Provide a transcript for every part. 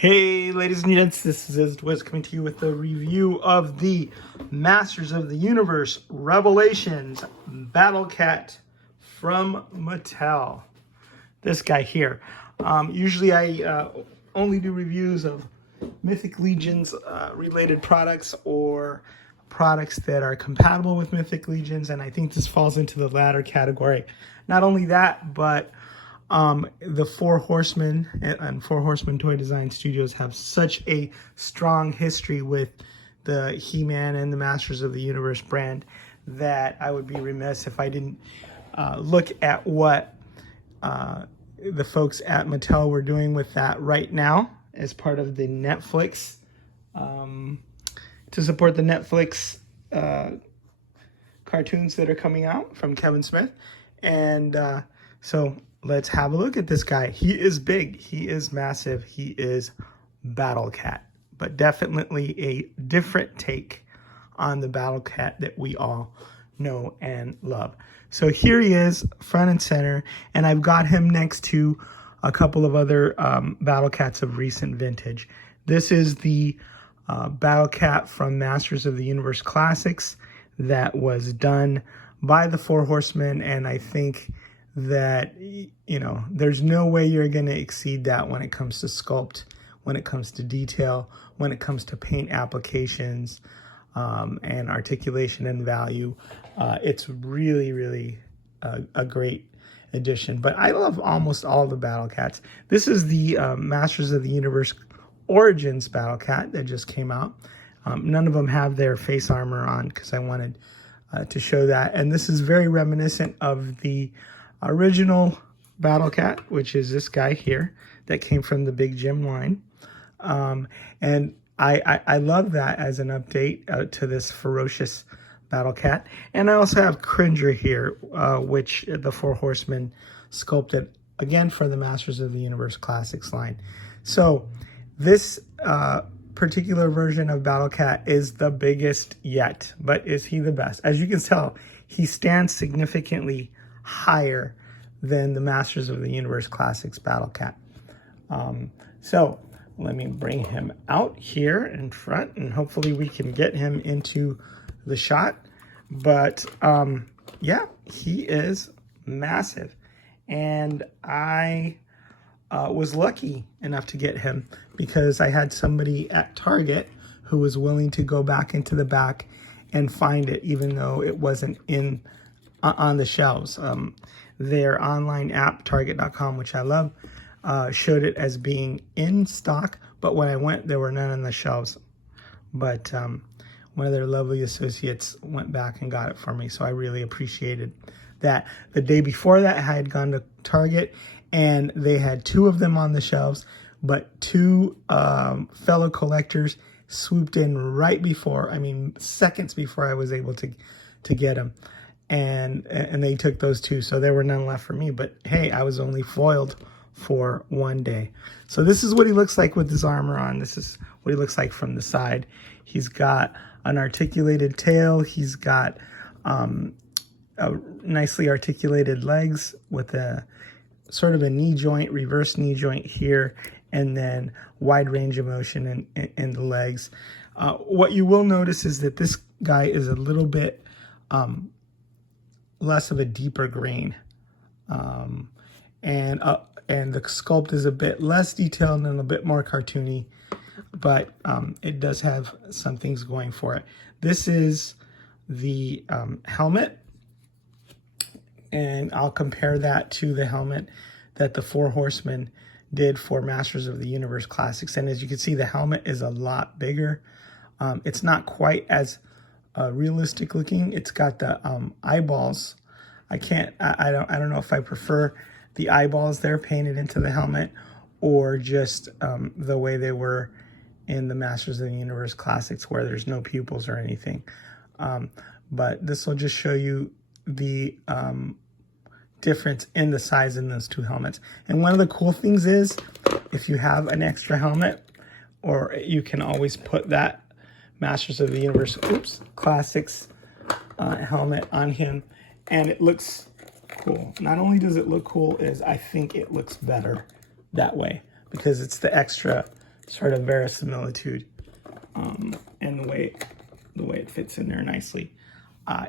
Hey ladies and gents, this is Wiz coming to you with a review of the Masters of the Universe Revelations Battlecat from Mattel. This guy here. Usually I only do reviews of Mythic Legions related products or products that are compatible with Mythic Legions, and I think this falls into the latter category. Not only that, but the Four Horsemen and Four Horsemen Toy Design Studios have such a strong history with the He-Man and the Masters of the Universe brand that I would be remiss if I didn't look at what the folks at Mattel were doing with that right now as part of the Netflix, to support the Netflix cartoons that are coming out from Kevin Smith. And so let's have a look at this guy. He is big. He is massive. He is Battlecat, but definitely a different take on the Battlecat that we all know and love. So here he is, front and center, and I've got him next to a couple of other Battlecats of recent vintage. This is the Battlecat from Masters of the Universe Classics that was done by the Four Horsemen, and I think that, you know, there's no way you're going to exceed that when it comes to sculpt, when it comes to detail, when it comes to paint applications, and articulation and value. It's really a great addition. But I love almost all the Battlecats. This is the Masters of the Universe Origins Battlecat that just came out. None of them have their face armor on because I wanted to show that. And this is very reminiscent of the original Battlecat, which is this guy here that came from the Big Jim line. And I love that as an update to this ferocious Battlecat. And I also have Cringer here, which the Four Horsemen sculpted again for the Masters of the Universe Classics line. So this particular version of Battlecat is the biggest yet, but is he the best? As you can tell, he stands significantly higher than the Masters of the Universe Classics Battlecat. So let me bring him out here in front, and hopefully we can get him into the shot. But yeah, he is massive, and I was lucky enough to get him because I had somebody at Target who was willing to go back into the back and find it, even though it wasn't on the shelves. Their online app, Target.com, which I love, showed it as being in stock, but when I went, there were none on the shelves. But one of their lovely associates went back and got it for me, so I really appreciated that. The day before that, I had gone to Target, and they had two of them on the shelves, but two fellow collectors swooped in right before, I mean, seconds before I was able to get them. And they took those two, so there were none left for me. But hey, I was only foiled for one day. So this is what he looks like with his armor on. This is what he looks like from the side. He's got an articulated tail. He's got nicely articulated legs with a sort of a knee joint, reverse knee joint here, and then wide range of motion in the legs. What you will notice is that this guy is a little bit less of a deeper grain, and the sculpt is a bit less detailed and a bit more cartoony, but it does have some things going for it. This is the helmet, and I'll compare that to the helmet that the Four Horsemen did for Masters of the Universe Classics. And as you can see, the helmet is a lot bigger. It's not quite as realistic looking. It's got the eyeballs. I don't know if I prefer the eyeballs there painted into the helmet or just the way they were in the Masters of the Universe Classics, where there's no pupils or anything. But this will just show you the difference in the size in those two helmets. And one of the cool things is, if you have an extra helmet, or you can always put that Masters of the Universe Classics helmet on him, and it looks cool. Not only does it look cool, is I think it looks better that way because it's the extra sort of verisimilitude, and the way it fits in there nicely.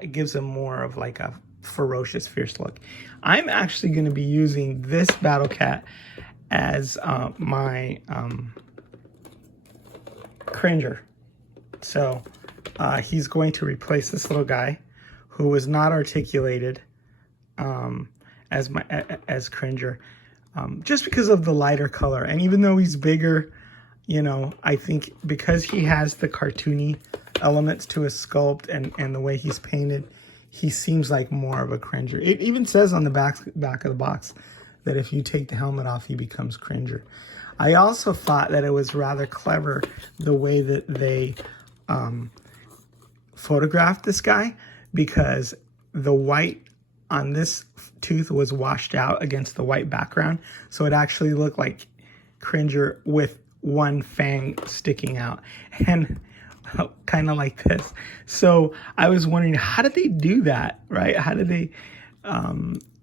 It gives him more of like a ferocious, fierce look. I'm actually going to be using this Battlecat as my cringer. So he's going to replace this little guy who was not articulated as cringer, just because of the lighter color. And even though he's bigger, you know, I think because he has the cartoony elements to his sculpt and the way he's painted, he seems like more of a cringer. It even says on the back of the box that if you take the helmet off, he becomes cringer. I also thought that it was rather clever the way that they photographed this guy, because the white on this tooth was washed out against the white background. So it actually looked like cringer with one fang sticking out, and kind of like this. So I was wondering, how did they do that, right? How did they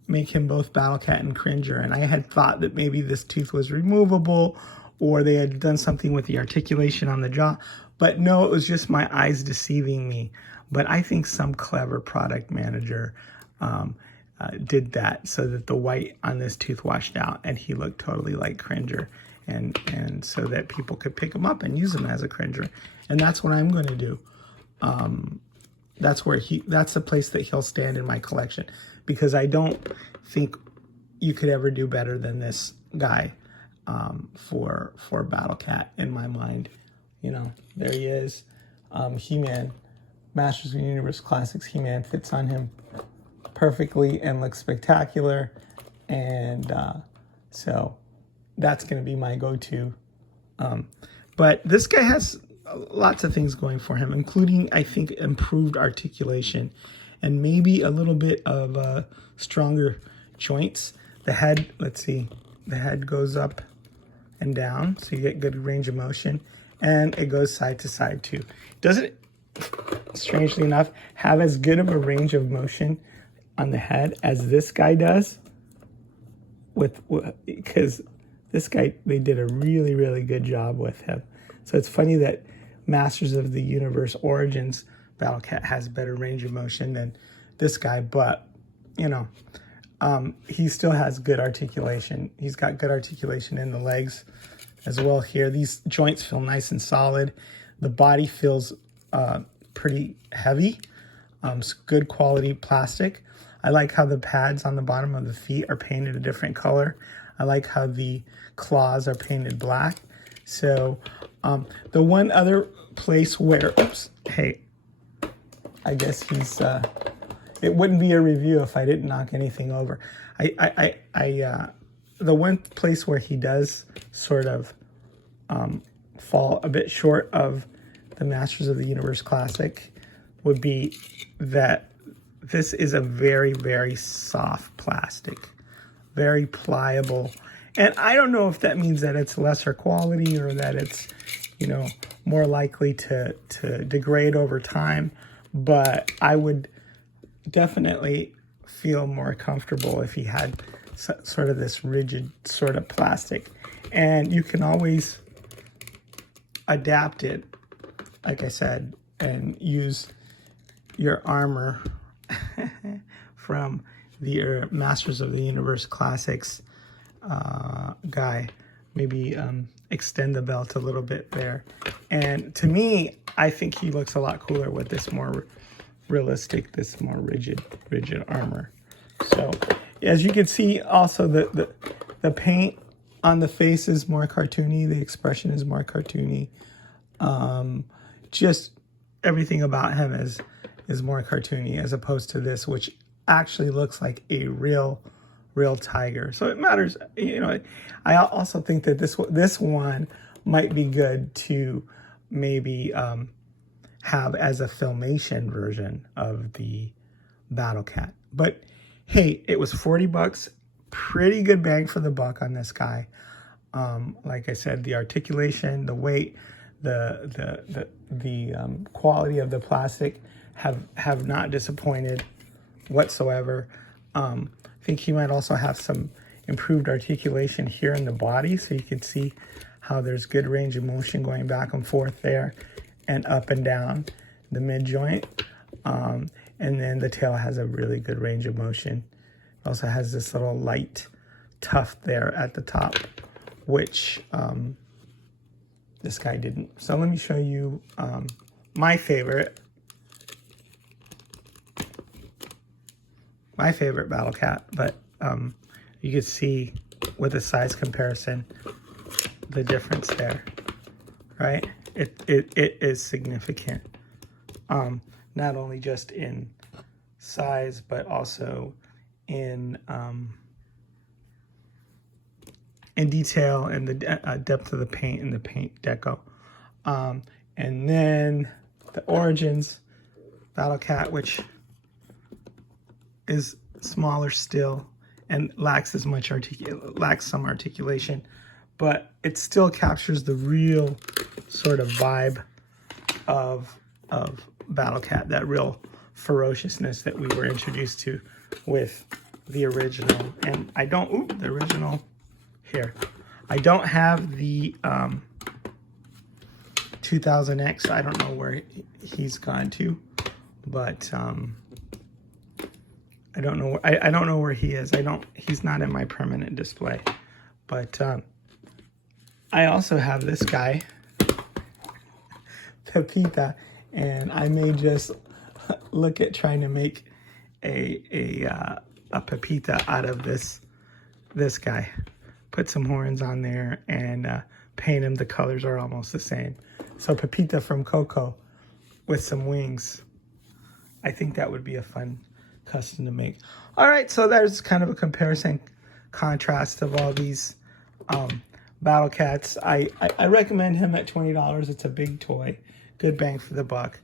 make him both Battlecat and cringer? And I had thought that maybe this tooth was removable, or they had done something with the articulation on the jaw. But no, it was just my eyes deceiving me. But I think some clever product manager did that so that the white on this tooth washed out and he looked totally like cringer, and so that people could pick him up and use him as a cringer. And that's what I'm going to do. That's the place that he'll stand in my collection, because I don't think you could ever do better than this guy for Battlecat in my mind. You know, there he is. He-Man, Masters of the Universe Classics He-Man fits on him perfectly and looks spectacular. And so that's going to be my go-to. But this guy has lots of things going for him, including, I think, improved articulation and maybe a little bit of stronger joints. The head, let's see, the head goes up and down, so you get good range of motion, and it goes side to side too. Doesn't, strangely enough, have as good of a range of motion on the head as this guy does, because this guy, they did a really, really good job with him. So it's funny that Masters of the Universe Origins Battlecat has better range of motion than this guy, but, you know, he still has good articulation. He's got good articulation in the legs as well here. These joints feel nice and solid. The body feels pretty heavy. It's good quality plastic. I like how the pads on the bottom of the feet are painted a different color. I like how the claws are painted black. So the one other place where, oops, hey, I guess he's, it wouldn't be a review if I didn't knock anything over. The one place where he does sort of fall a bit short of the Masters of the Universe Classic would be that this is a very, very soft plastic, very pliable. And I don't know if that means that it's lesser quality or that it's, you know, more likely to degrade over time. But I would definitely feel more comfortable if he had sort of this rigid sort of plastic. And you can always adapt it, like I said, and use your armor from the Masters of the Universe Classics guy. Maybe extend the belt a little bit there. And to me, I think he looks a lot cooler with this more realistic, this more rigid armor. So as you can see, also the paint on the face is more cartoony. The expression is more cartoony. Just everything about him is more cartoony as opposed to this, which actually looks like a real tiger. So it matters. You know, I also think that this one might be good to maybe have as a filmation version of the Battlecat. But hey, it was $40. Pretty good bang for the buck on this guy. Like I said, the articulation, the weight, the quality of the plastic have not disappointed whatsoever. I think he might also have some improved articulation here in the body, so you can see how there's good range of motion going back and forth there and up and down the mid joint. And then the tail has a really good range of motion. It also has this little light tuft there at the top, which this guy didn't. So let me show you my favorite Battlecat, but you can see with the size comparison the difference there, right? It is significant, not only just in size but also in detail and the depth of the paint and the paint deco. And then the Origins Battlecat, which is smaller still and lacks some articulation, but it still captures the real sort of vibe of Battlecat, that real ferociousness that we were introduced to with the original. And I don't, the original here. I don't have the 2000X. I don't know where he's gone to, but I don't know. I don't know where he is. He's not in my permanent display. But I also have this guy, Pepita, and I may just look at trying to make a Pepita out of this guy. Put some horns on there and paint him. The colors are almost the same. So Pepita from Coco with some wings. I think that would be a fun custom to make. All right, so there's kind of a comparison, contrast of all these Battlecats. I recommend him at $20. It's a big toy, good bang for the buck.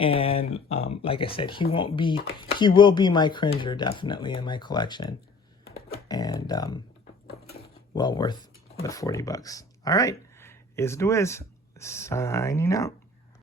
And like I said, he will be my cringer definitely in my collection, and well worth the $40. All right, is the Wiz signing out.